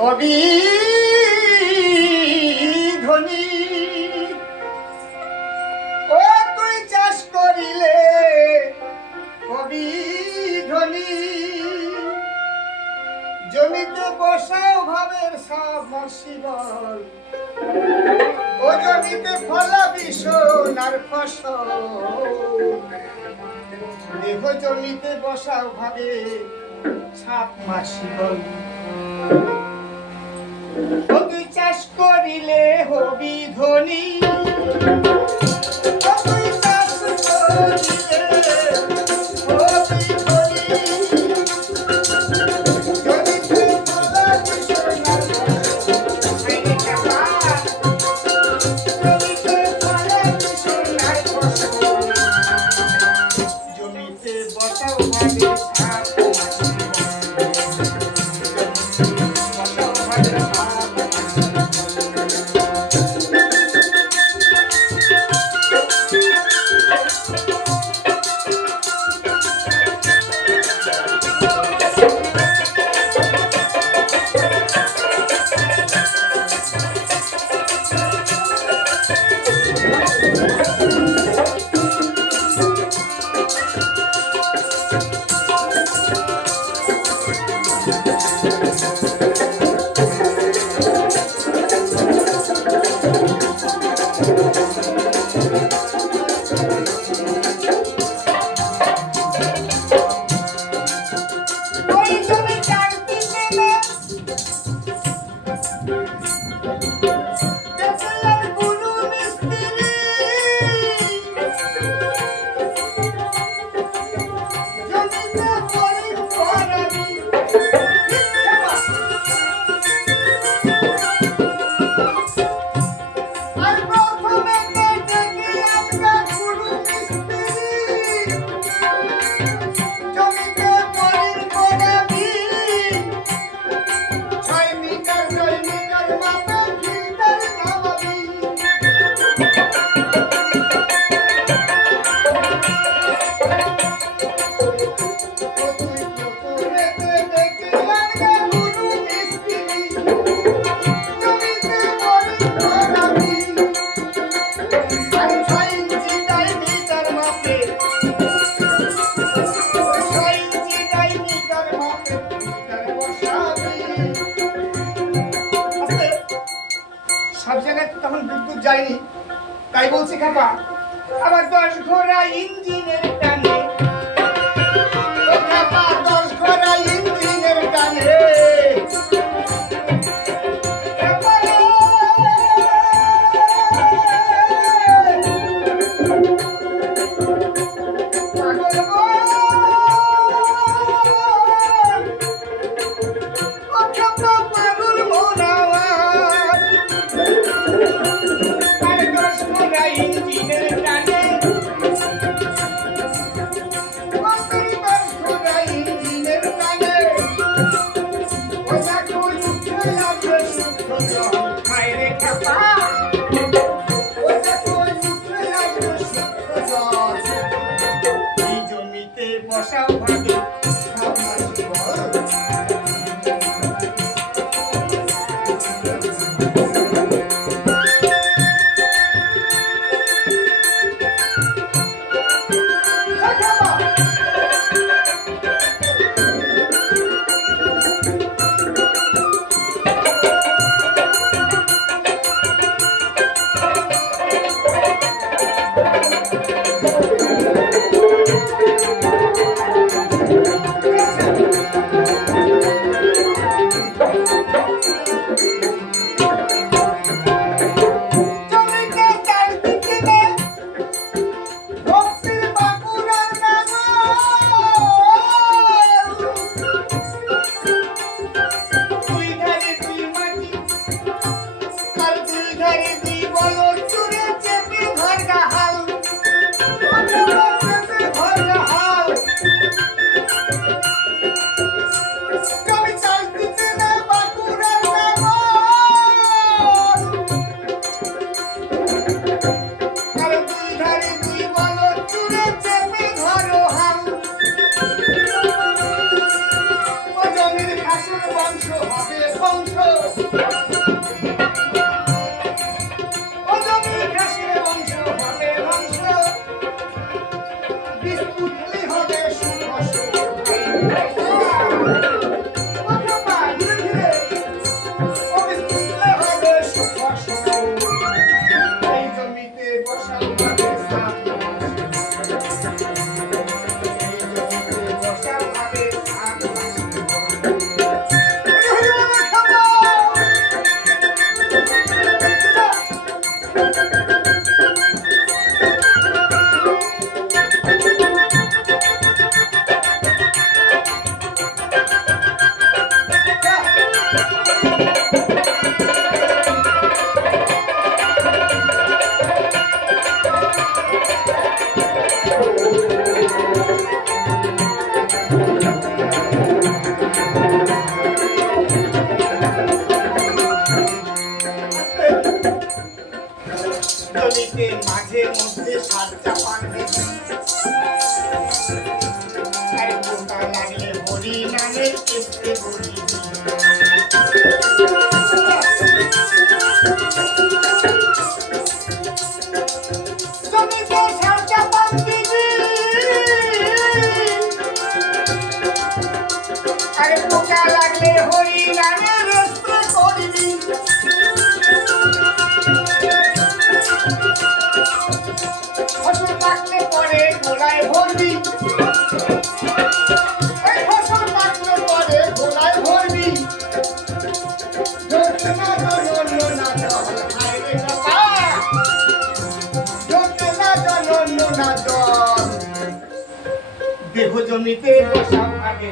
হবি ধনী ও, তুই চাষ করিলে হবি ধনী জমিতে বসাও ভাবের সব ও, জমিতে ফলাবি সোনার ফসল। দেহ জমিতে বসাও ভাবে সাপ মাসিবল কদু চাষ করিলে হবি ধনী। চাষ করিলে বাস ঘোড়া ইঞ্জিনের on. সোনার দল দেহ জমিতে বসা ভাগে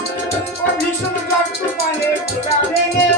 Oh, you should have got to my head.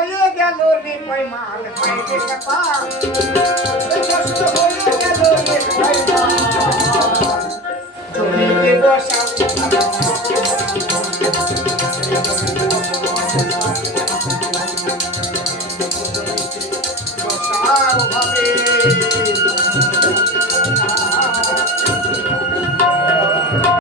হয়ে গেল রে পয়মাল হয় রে কাপা কষ্ট হয়ে গেল রে পয়মাল। জমিতে বসা